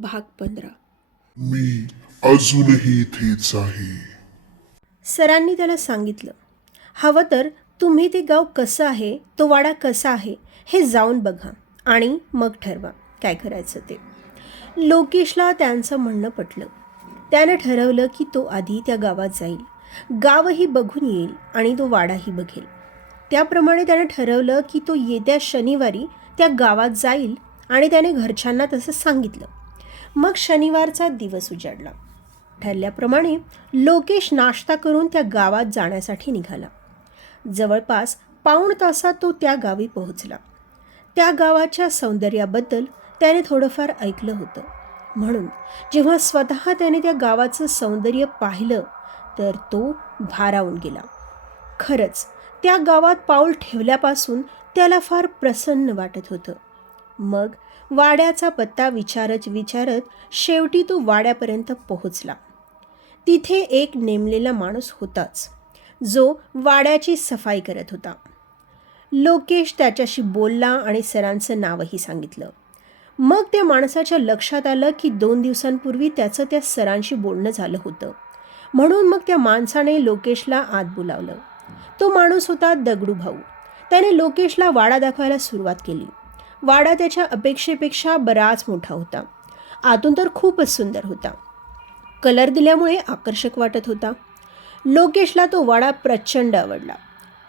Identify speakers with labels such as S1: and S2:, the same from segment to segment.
S1: भाग पंधरा.
S2: मी अजूनही इथेच आहे.
S1: सरांनी त्याला सांगितलं हवं तर तुम्ही ते गाव कसं आहे तो वाडा कसा आहे हे जाऊन बघा आणि मग ठरवा काय करायचं ते. लोकेशला त्यांचं म्हणणं पटलं. त्यानं ठरवलं की तो आधी त्या गावात जाईल. गावही बघून येईल आणि तो वाडाही बघेल. त्याप्रमाणे त्यानं ठरवलं की तो येत्या शनिवारी त्या गावात जाईल आणि त्याने घरच्यांना तसं सांगितलं. मग शनिवारचा दिवस उजाडला. ठरल्याप्रमाणे लोकेश नाश्ता करून त्या गावात जाण्यासाठी निघाला. जवळपास पाऊण तासात तो त्या गावी पोहोचला. त्या गावाच्या सौंदर्याबद्दल त्याने थोडंफार ऐकलं होतं. म्हणून जेव्हा स्वतः त्याने त्या गावाचं सौंदर्य पाहिलं तर तो भारावून गेला. खरंच त्या गावात पाऊल ठेवल्यापासून त्याला फार प्रसन्न वाटत होतं. मग वाड्याचा पत्ता विचारत विचारत शेवटी तो वाड्यापर्यंत पोहोचला. तिथे एक नेमलेला माणूस होताच. जो वाड्याची सफाई करत होता. लोकेश त्याच्याशी बोलला आणि सरांचं नावही सांगितलं. मग त्या माणसाच्या लक्षात आलं की दोन दिवसांपूर्वी त्याचं त्या सरांशी बोलणं झालं होतं. म्हणून मग त्या माणसाने लोकेशला आत बोलावलं. तो माणूस होता दगडू भाऊ त्याने लोकेशला वाडा दाखवायला सुरुवात केली. वाडा त्याच्या अपेक्षेपेक्षा बराच मोठा होता. आतून तर खूपच सुंदर होता. कलर दिल्यामुळे आकर्षक वाटत होता. लोकेशला तो वाडा प्रचंड आवडला.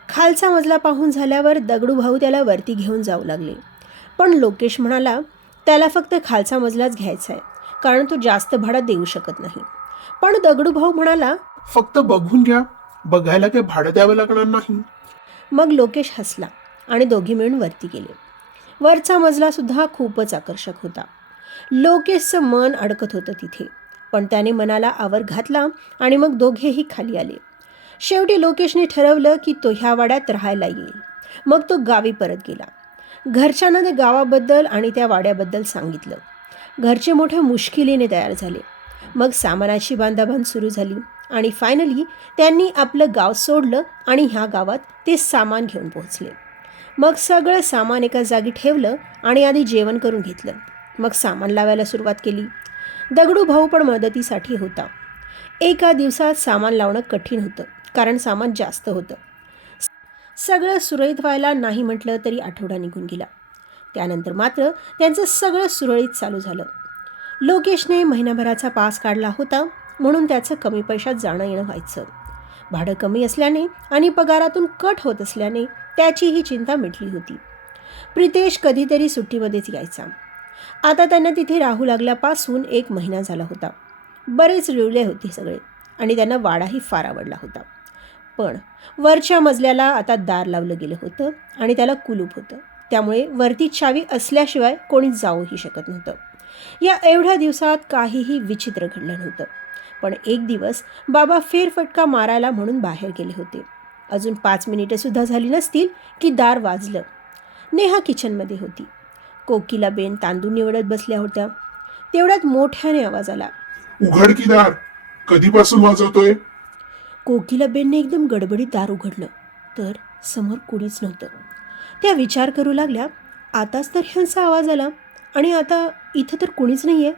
S1: खालचा मजला पाहून झाल्यावर दगडू भाऊ त्याला वरती घेऊन जाऊ लागले. पण लोकेश म्हणाला त्याला फक्त खालचा मजलाच घ्यायचा आहे कारण तो जास्त भाडं देऊ शकत नाही. पण दगडू भाऊ म्हणाला
S3: फक्त बघून घ्या. बघायला काही भाडं द्यावं लागणार नाही.
S1: मग लोकेश हसला आणि दोघे मिळून वरती गेले. वरचा मजलासुद्धा खूपच आकर्षक होता. लोकेशचं मन अडकत होतं तिथे. पण त्याने मनाला आवर घातला आणि मग दोघेही खाली आले. शेवटी लोकेशने ठरवलं की तो ह्या वाड्यात राहायला येईल. मग तो गावी परत गेला. घरच्यांना ते गावाबद्दल आणि त्या वाड्याबद्दल सांगितलं. घरचे मोठ्या मुश्किलीने तयार झाले. मग सामानाची बांधाबांध सुरू झाली आणि फायनली त्यांनी आपलं गाव सोडलं आणि ह्या गावात ते सामान घेऊन पोहोचले. मग सगळं सामान एका जागी ठेवलं आणि आधी जेवण करून घेतलं. मग सामान लावायला सुरुवात केली. दगडू भाऊ पण मदतीसाठी होता. एका दिवसात सामान लावणं कठीण होतं कारण सामान जास्त होतं. सगळं सुरळीत व्हायला नाही म्हटलं तरी आठवडा निघून गेला. त्यानंतर मात्र त्यांचं सगळं सुरळीत चालू झालं. लोकेशने महिनाभराचा पास काढला होता म्हणून त्याचं कमी पैशात जाणं येणं व्हायचं. भाडं कमी असल्याने आणि पगारातून कट होत असल्याने त्याची ही चिंता मिटली होती. प्रितेश कधीतरी सुट्टीमध्येच यायचा. आता त्यांना तिथे राहू लागल्यापासून एक महिना झाला होता. बरेच रिवले होते सगळे आणि त्यांना वाडाही फार आवडला होता. पण वरच्या मजल्याला आता दार लावलं गेलं होतं आणि त्याला कुलूप होतं. त्यामुळे वरती चावी असल्याशिवाय कोणी जाऊही शकत नव्हतं. या एवढ्या दिवसात काहीही विचित्र घडलं नव्हतं. पण एक दिवस बाबा फेरफटका मारायला म्हणून बाहेर गेले होते. अजून पाच मिनिटंसुद्धा झाली नसतील की दार वाजलं. नेहा किचनमध्ये होती. कोकिला बेन तांदूळ निवडत बसल्या होत्या. तेवढ्यात मोठ्याने आवाज आला.
S2: उघड की दार? कधीपासून वाजवतोय?
S1: कोकिलाबेनने एकदम गडबडीत दार उघडलं. तर समोर कुणीच नव्हतं. त्या विचार करू लागल्या आताच तर ह्यांचा आवाज आला. आणि आता इथं तर कुणीच नाही आहे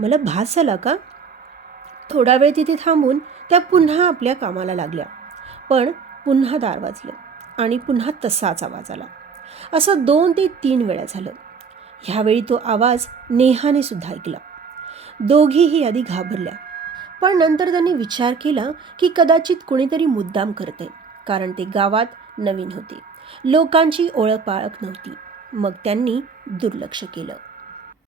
S1: मला भास झाला का? थोडा वेळ तिथे थांबून त्या पुन्हा आपल्या कामाला लागल्या. पण पुन्हा दार वाजलं आणि पुन्हा तसाच आवाज आला. असं दोन ते तीन वेळा झालं. ह्यावेळी तो आवाज नेहाने सुद्धा ऐकला. दोघीही आधी घाबरल्या. पण नंतर त्यांनी विचार केला की कदाचित कुणीतरी मुद्दाम करते कारण ते गावात नवीन होते. लोकांची ओळख पाळख नव्हती. मग त्यांनी दुर्लक्ष केलं.